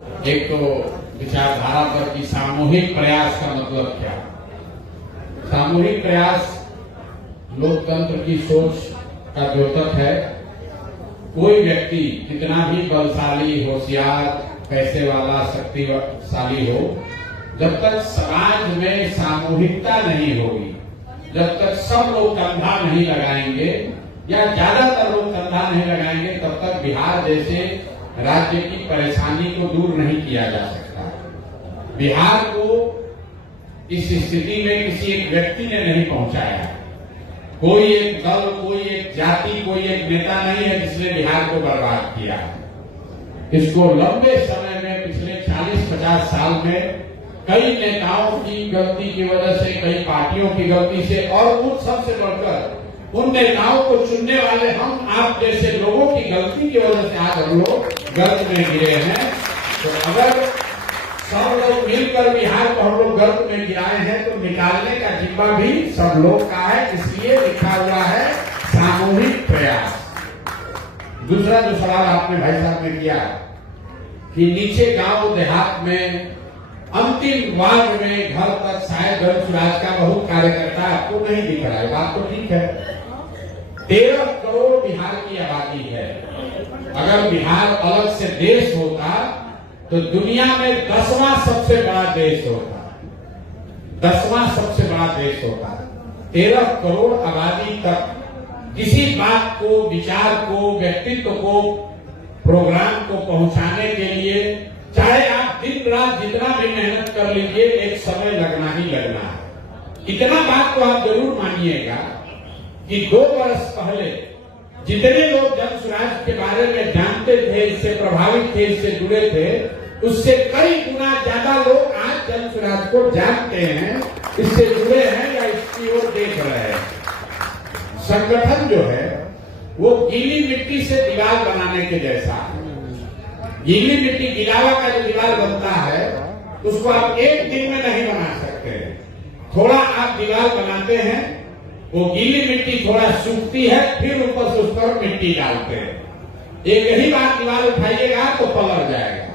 एक तो विचारधारा पर कि सामूहिक प्रयास का मतलब क्या। सामूहिक प्रयास लोकतंत्र की सोच का द्योतक है। कोई व्यक्ति कितना भी बलशाली, होशियार, पैसे वाला, शक्तिशाली हो, जब तक समाज में सामूहिकता नहीं होगी, जब तक सब लोग कंधा नहीं लगाएंगे या ज्यादातर लोग कंधा नहीं लगाएंगे, तब तक बिहार जैसे राज्य की परेशानी को दूर नहीं किया जा सकता। बिहार को इस स्थिति में किसी एक व्यक्ति ने नहीं पहुंचाया। कोई एक दल, कोई एक जाति, कोई एक नेता नहीं है जिसने बिहार को बर्बाद किया। इसको लंबे समय में, पिछले 40-50 साल में कई नेताओं की गलती की वजह से, कई पार्टियों की गलती से, और उन सबसे बढ़कर उन नेताओं को चुनने वाले हम आप जैसे लोगों की गलती की वजह से आज हम लोग गर्त में गिरे हैं। तो अगर सब लोग मिलकर बिहार को हम लोग गर्त में गिराए हैं तो निकालने का जिम्मा भी सब लोग का है। इसलिए लिखा हुआ है सामूहिक प्रयास। दूसरा जो सवाल आपने भाई साहब ने किया कि नीचे गांव देहात में अंतिम वार्ड में घर तक शायद जनसुराज का बहुत कार्यकर्ता आपको नहीं दिख रहा है। बात तो ठीक है। 13 करोड़ बिहार की आबादी है। अगर बिहार अलग से देश होता तो दुनिया में 10वां सबसे बड़ा देश होता। 10वां सबसे बड़ा देश होता। 13 करोड़ आबादी तक किसी बात को, विचार को, व्यक्तित्व को, प्रोग्राम को पहुंचाने के लिए चाहे आप दिन रात जितना भी मेहनत कर लीजिए, एक समय लगना ही लगना है। इतना बात तो आप जरूर मानिएगा कि 2 वर्ष पहले जितने लोग जनसुराज के बारे में जानते थे, इससे प्रभावित थे, इससे जुड़े थे, उससे कई गुना ज्यादा लोग आज जनसुराज को जानते हैं, इससे जुड़े हैं या इसकी ओर देख रहे हैं। संगठन जो है वो गीली मिट्टी से दीवार बनाने के जैसा है। गीली मिट्टी, गिलावा का जो दीवार बनता है उसको आप एक दिन में नहीं बना सकते। थोड़ा आप दीवार बनाते हैं, वो गीली मिट्टी थोड़ा सूखती है, फिर ऊपर से उस पर मिट्टी डालते हैं। एक ही बार दीवार उठाइएगा तो पलट जाएगा।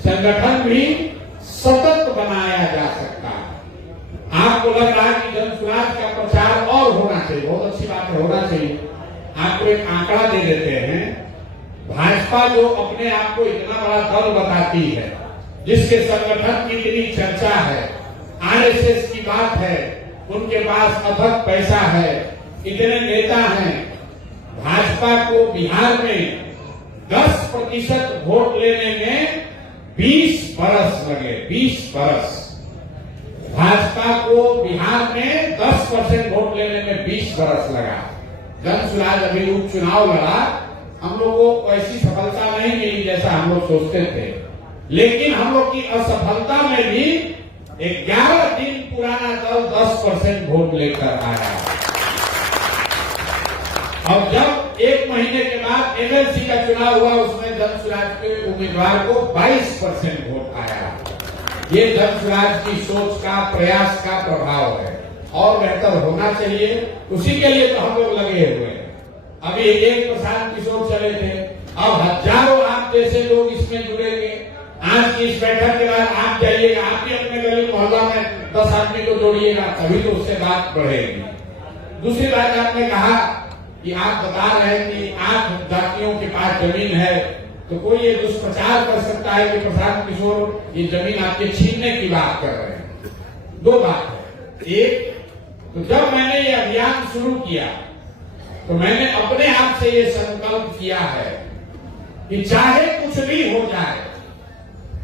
संगठन भी सतत बनाया जा सकता है। आपको लग रहा है कि जनसुराज का प्रचार और होना चाहिए, बहुत अच्छी बात है, होना चाहिए। आपको एक आंकड़ा दे देते हैं। भाजपा जो अपने आप को इतना बड़ा दल बताती है, जिसके संगठन की इतनी चर्चा है, आरएसएस की बात है, उनके पास अथक पैसा है, इतने नेता हैं, भाजपा को बिहार में 10% वोट लेने में 20 बरस लगे। 20 बरस भाजपा को बिहार में 10% वोट लेने में 20 बरस लगा। जनसुराज अभी उपचुनाव लड़ा, हम लोगों को ऐसी सफलता नहीं मिली जैसा हम लोग सोचते थे, लेकिन हम लोग की असफलता में भी 11 दिन पुराना दल 10% वोट लेकर आया। और जब 1 महीने के बाद एमएलसी का चुनाव हुआ, उसमें जनसुराज के उम्मीदवार को 22% वोट आया। ये जनसुराज की सोच का, प्रयास का प्रभाव है। और बेहतर होना चाहिए, उसी के लिए तो हम लोग लगे हुए हैं। अभी एक प्रशांत किशोर चले थे, अब हजारों आप जैसे लोग इसमें जुड़ेंगे। आज की इस बैठक के बाद आप जाइएगा, आप भी अपने गली मोहल्ला में 10 आदमी को जोड़िएगा, तभी तो उससे बात बढ़ेगी। दूसरी बात, आपने कहा कि आप बता रहे हैं कि 8 जातियों के पास जमीन है, तो कोई ये दुष्प्रचार कर सकता है कि प्रशांत किशोर ये जमीन आपके छीनने की बात कर रहे हैं। 2 बात है। एक तो जब मैंने ये अभियान शुरू किया तो मैंने अपने आप से ये संकल्प किया है कि चाहे कुछ भी हो जाए,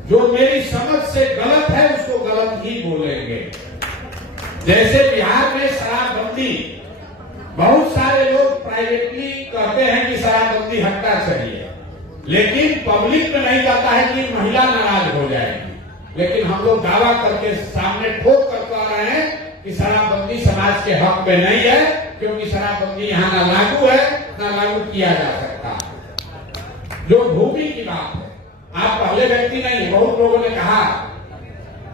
जो मेरी समझ से गलत है उसको गलत ही बोलेंगे। जैसे बिहार में शराबबंदी, बहुत सारे लोग प्राइवेटली कहते हैं कि शराबबंदी हटना चाहिए, लेकिन पब्लिक में नहीं जाता है कि महिला नाराज हो जाएगी। लेकिन हम लोग दावा करके सामने ठोक कर कह रहे हैं कि शराबबंदी समाज के हक में नहीं है, क्योंकि शराबबंदी यहाँ ना लागू है, ना लागू किया जा सकता। जो भूमि की बात है, आप पहले व्यक्ति नहीं, बहुत लोगों ने कहा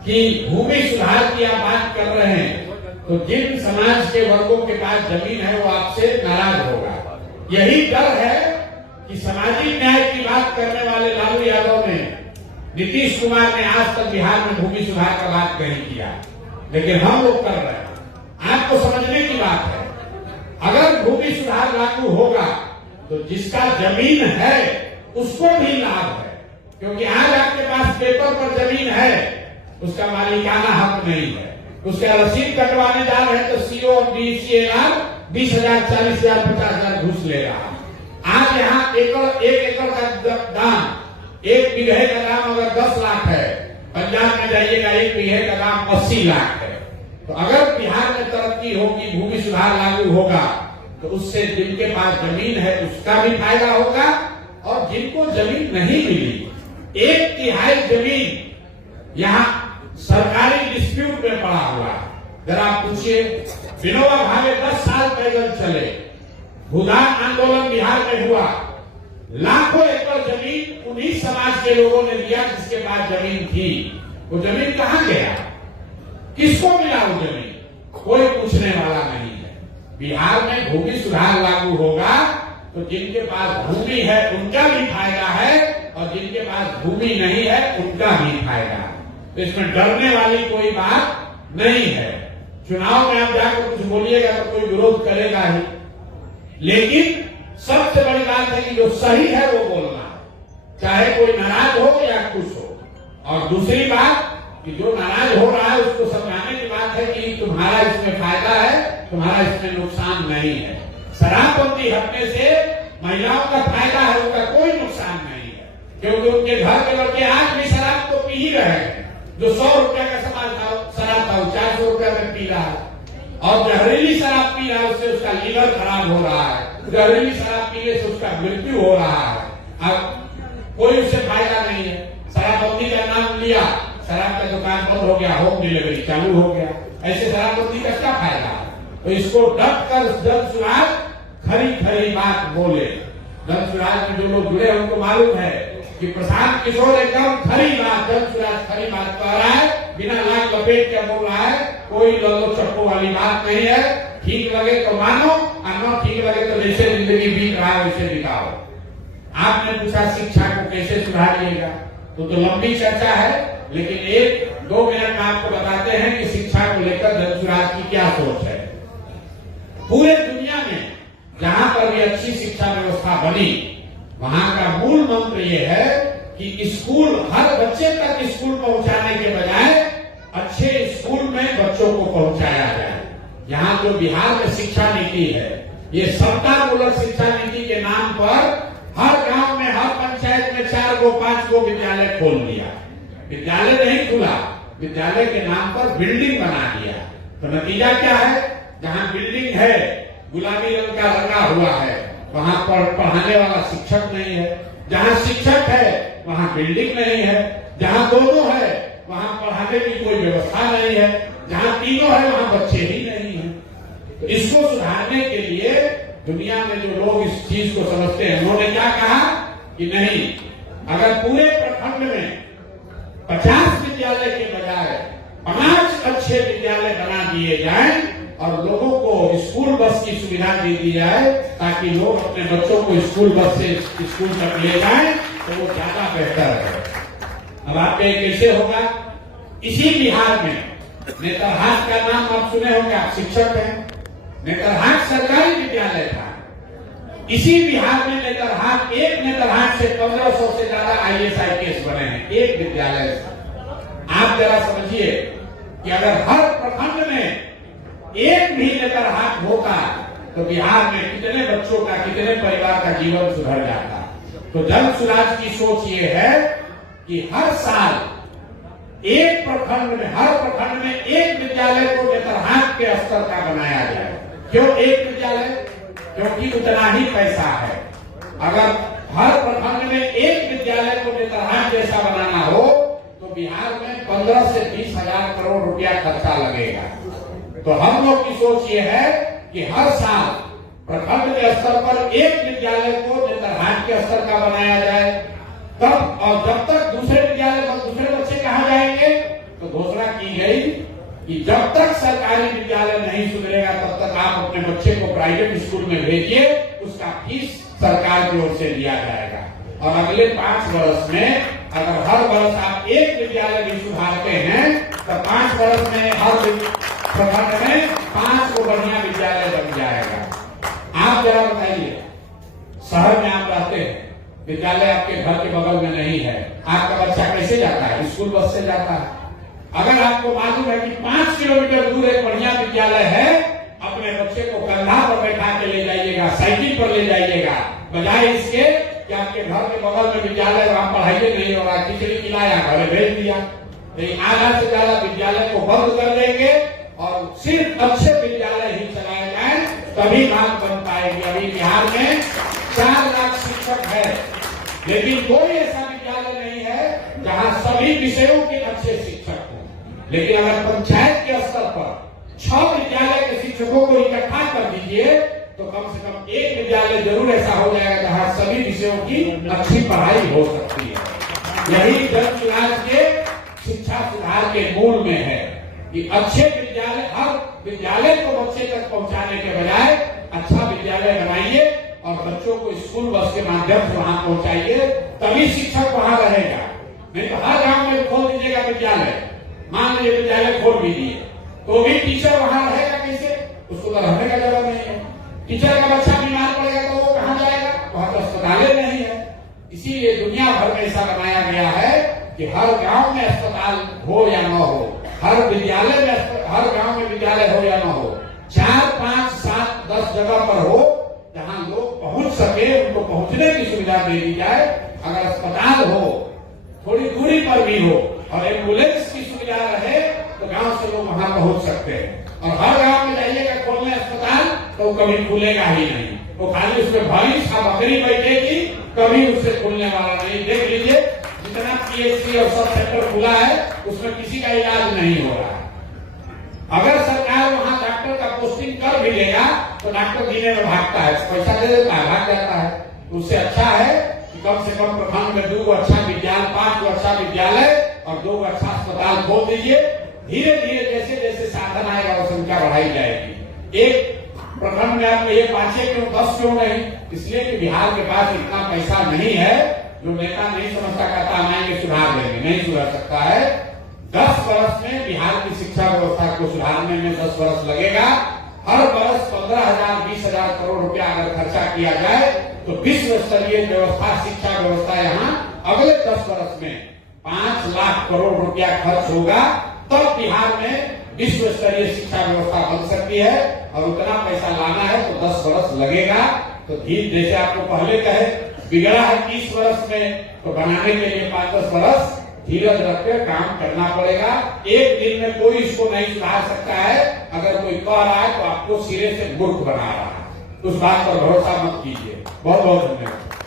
कि भूमि सुधार की आप बात कर रहे हैं, तो जिन समाज के वर्गों के पास जमीन है वो आपसे नाराज होगा। यही डर है कि सामाजिक न्याय की बात करने वाले लालू यादव ने नीतीश कुमार ने आज तक बिहार में भूमि सुधार का बात नहीं किया, लेकिन हम लोग कर रहे हैं। आपको समझने की बात है, अगर भूमि सुधार लागू होगा तो जिसका जमीन है उसको भी लाभ है, क्योंकि आज आपके पास पेपर पर जमीन है, उसका मालिकाना हक नहीं है। उसका रसीद कटवाने जा रहे हैं तो सीओ और डीसीएलआर 20,000, 40,000, 50,000 घूस ले रहा है। आज यहाँ एक एकड़ का दाम, 1 बीघे का दाम अगर 10 लाख है, पंजाब में जाइएगा 1 बीघे का दाम 80 लाख है। तो अगर बिहार में तरक्की होगी, भूमि सुधार लागू होगा, तो उससे जिनके पास जमीन है उसका भी फायदा होगा, और जिनको जमीन नहीं मिली, 1/3 जमीन यहाँ सरकारी डिस्प्यूट में पड़ा हुआ है। जरा आप पूछिए, विनोबा भावे 10 साल पैदल चले, भूदान आंदोलन बिहार में हुआ, लाखों एकड़ जमीन उन्हीं समाज के लोगों ने दिया जिसके पास जमीन थी। वो जमीन कहां गया, किसको मिला वो जमीन, कोई पूछने वाला नहीं है। बिहार में भूमि सुधार लागू होगा तो जिनके पास भूमि है उनका भी फायदा है, और जिनके पास भूमि नहीं है उनका भी फायदा है। तो इसमें डरने वाली कोई बात नहीं है। चुनाव में आप जाकर कुछ बोलिएगा तो कोई विरोध करेगा ही, लेकिन सबसे बड़ी बात है कि जो सही है वो बोलना, चाहे कोई नाराज हो या खुश हो। और दूसरी बात कि जो नाराज हो रहा है उसको समझाने की बात है कि तुम्हारा इसमें फायदा है, तुम्हारा इसमें नुकसान नहीं है। शराबबंदी हटने से महिलाओं का फायदा है, उनका कोई नुकसान नहीं है, क्योंकि उनके घर के लड़के आज भी शराब तो पी ही रहे हैं। जो 100 रुपया का शराब था वो 400 रुपया में पी रहा है, और जहरीली शराब पी रहा है, उससे उसका लीवर खराब हो रहा है। जहरीली शराब पीने से उसका मृत्यु हो रहा है। अब कोई उससे फायदा नहीं है। शराबबंदी का नाम लिया, शराब का दुकान बंद हो गया, होम डिलीवरी चालू हो गया। ऐसे शराबबंदी का क्या फायदा है? तो इसको डट कर जन सुराज खरी खरी बात बोले। जन सुराज में जो लोग जुड़े हैं उनको मालूम है कि प्रशांत किशोर एकदम खरी बात, जन सुराज खरी बात कह रहा है, बिना लाख लपेट के बोल रहा है। कोई लल्लो चप्पो वाली बात नहीं है। ठीक लगे तो मानो, और न ठीक लगे तो जैसे जिंदगी बीत रहा है वैसे बिताओ। आपने पूछा शिक्षा को कैसे सुधारिएगा, तो लंबी चर्चा है, लेकिन 1-2 मिनट में आपको बताते हैं कि शिक्षा को लेकर जन सुराज की क्या सोच है। पूरे दुनिया में जहां पर भी अच्छी शिक्षा व्यवस्था बनी, वहां का मूल मंत्र यह है कि स्कूल, हर बच्चे तक स्कूल पहुंचाने के बजाय अच्छे स्कूल में बच्चों को पहुंचाया जाए। यहाँ जो बिहार में शिक्षा नीति है, ये सत्तामूलक शिक्षा नीति के नाम पर हर गांव में, हर पंचायत में 4 गो 5 गो विद्यालय खोल दिया। विद्यालय नहीं खुला, विद्यालय के नाम पर बिल्डिंग बना दिया। तो नतीजा क्या है, जहाँ बिल्डिंग है, गुलाबी रंग का रंगा हुआ है, वहां पर पढ़ाने वाला शिक्षक नहीं है। जहाँ शिक्षक है वहाँ बिल्डिंग नहीं है। जहाँ दोनों है वहाँ पढ़ाने की कोई व्यवस्था नहीं है। जहाँ तीनों है वहाँ बच्चे ही नहीं है। तो इसको सुधारने के लिए दुनिया में जो लोग इस चीज को समझते हैं, उन्होंने क्या कहा कि नहीं, अगर पूरे प्रखंड में 50 विद्यालय के बजाय 5 अच्छे विद्यालय बना दिए जाएं और लोगों को स्कूल बस की सुविधा दे दी जाए, ताकि लोग अपने बच्चों को स्कूल बस से स्कूल तक ले जाएं, तो वो ज्यादा बेहतर है। अब आप कैसे होगा, इसी बिहार में नेतरहाट का नाम आप सुने होंगे, आप शिक्षक हैं। नेतरहाट सरकारी विद्यालय था। इसी बिहार में नेतरहाट, एक नेतरहाट से 1500 से ज्यादा IAS IPS बने हैं, एक विद्यालय से। आप जरा समझिए कि अगर हर प्रखंड में एक भी नेतरहाट होता तो बिहार में कितने बच्चों का, कितने परिवार का जीवन सुधर जाता। तो जन सुराज की सोच ये है कि हर साल एक प्रखंड में, हर प्रखंड में एक विद्यालय को नेतरहाट के स्तर का बनाया जाए। क्यों एक विद्यालय? क्योंकि उतना ही पैसा है। अगर हर प्रखंड में एक विद्यालय को नेतरहाट जैसा बनाना हो तो बिहार में 15 से 20 हजार करोड़ रुपया खर्चा लगेगा। तो हम लोग की सोच ये है कि हर साल प्रखंड के स्तर पर एक विद्यालय को नेतरहाट के स्तर का बनाया जाए। तब, और जब तक दूसरे विद्यालय पर दूसरे बच्चे कहाँ जाएंगे, तो घोषणा की गई कि जब तक सरकारी विद्यालय नहीं सुधरेगा तब तक आप अपने बच्चे को प्राइवेट स्कूल में भेजिए, उसका फीस सरकार की ओर से दिया जाएगा। और अगले 5 वर्ष में अगर हर वर्ष आप एक विद्यालय भी सुधारते हैं तो 5 वर्ष में हर प्रखंड में 5 को बढ़िया विद्यालय बन जाएगा। आप जरा बताइए, शहर में आप रहते हैं, विद्यालय आपके घर के बगल में नहीं है, आपका बच्चा कैसे जाता है? स्कूल बस से जाता है। अगर आपको मालूम है कि 5 किलोमीटर दूर एक बढ़िया विद्यालय है, अपने बच्चे को कंधा पर बैठा के ले जाइएगा, साइकिल पर ले जाइएगा, बजाय इसके कि आपके घर के बगल में विद्यालय, वहां पढ़ाई नहीं होगा, खिचड़ी खिलाया, घरे भेज दिया। लेकिन आधा से ज्यादा विद्यालय को बंद कर देंगे और सिर्फ अच्छे विद्यालय ही चलाए जाए, तभी बात बन पाएगी। अभी बिहार में 4 लाख शिक्षक है, लेकिन कोई ऐसा विद्यालय नहीं है जहां सभी विषयों के अच्छे शिक्षक हो। लेकिन अगर पंचायत के स्तर पर 6 विद्यालय के शिक्षकों को इकट्ठा कर दीजिए तो कम से कम एक विद्यालय जरूर ऐसा हो जाएगा जहां सभी विषयों की अच्छी पढ़ाई हो सकती है। यही जन सुधार के शिक्षा सुधार के मूल में है कि अच्छे विद्यालय, हर विद्यालय को बच्चे तक पहुंचाने के बजाय अच्छा विद्यालय बनाइए और बच्चों को स्कूल बस के माध्यम से वहां पहुंचाइए, तभी शिक्षक वहां रहेगा। नहीं तो हर गांव में खोल दीजिएगा विद्यालय, मान लीजिए विद्यालय खोल भी दिए तो भी टीचर वहां रहेगा कैसे? उसको तो रहने का जगह नहीं है। टीचर का बच्चा बीमार पड़ेगा तो वो कहां जाएगा? वहां तो अस्पताल नहीं है। इसीलिए दुनिया भर में ऐसा बनाया गया है कि हर गांव में अस्पताल हो या न हो, हर विद्यालय में, हर गांव में विद्यालय हो या न हो, 4, 5, 7, 10 जगह पर हो जहां लोग पहुंच सके, उनको पहुंचने की सुविधा दे दी जाए। अगर अस्पताल हो, थोड़ी दूरी पर भी हो और एम्बुलेंस की सुविधा रहे तो गांव से लोग वहां पहुंच सकते हैं। और हर गांव में जाइएगा खोलने अस्पताल तो वो कभी खुलेगा ही नहीं, वो खाली उसमें भैंस या बकरी बैठेगी, कभी उससे खुलने वाला नहीं। देख लीजिए जितना पीएचसी और सब सेंटर खुला है उसमें किसी का इलाज नहीं हो रहा है। अगर सरकार वहां डॉक्टर का पोस्टिंग कर भी लेगा तो डॉक्टर जीने में भागता है, पैसा दे देता है, भाग जाता है। उससे अच्छा है कि कम से कम प्रखंड में 2 अच्छा विद्यालय, 5 अच्छा विद्यालय और 2 अच्छा अस्पताल खोल दीजिए। धीरे धीरे जैसे जैसे साधन आएगा वो संख्या बढ़ाई जाएगी। एक प्रखंड में आपको ये 5 क्यों 10 क्यों नहीं? इसलिए कि बिहार के पास इतना पैसा नहीं है। जो नेता नहीं समझता कहता हम आएंगे सुधार देंगे, नहीं सुधर सकता है। 10 वर्ष में बिहार की शिक्षा व्यवस्था को सुधारने में 10 वर्ष लगेगा। हर वर्ष 15,000 20,000 करोड़ रुपया अगर खर्चा किया जाए तो विश्व स्तरीय व्यवस्था, शिक्षा व्यवस्था यहाँ अगले 10 वर्ष में 5 लाख करोड़ रुपया खर्च होगा, तब बिहार में विश्व स्तरीय शिक्षा व्यवस्था बन सकती है। और उतना पैसा लाना है तो 10 वर्ष लगेगा। तो धीरे, जैसे आपको पहले कहे बिगड़ा है 30 वर्ष में, तो बनाने के लिए 5-10 वर्ष धीरज रखकर काम करना पड़ेगा। एक दिन में कोई इसको नहीं सुधार सकता है। अगर कोई कह रहा है तो आपको सिरे से मूर्ख बना रहा है, उस बात पर भरोसा मत कीजिए। बहुत बहुत धन्यवाद।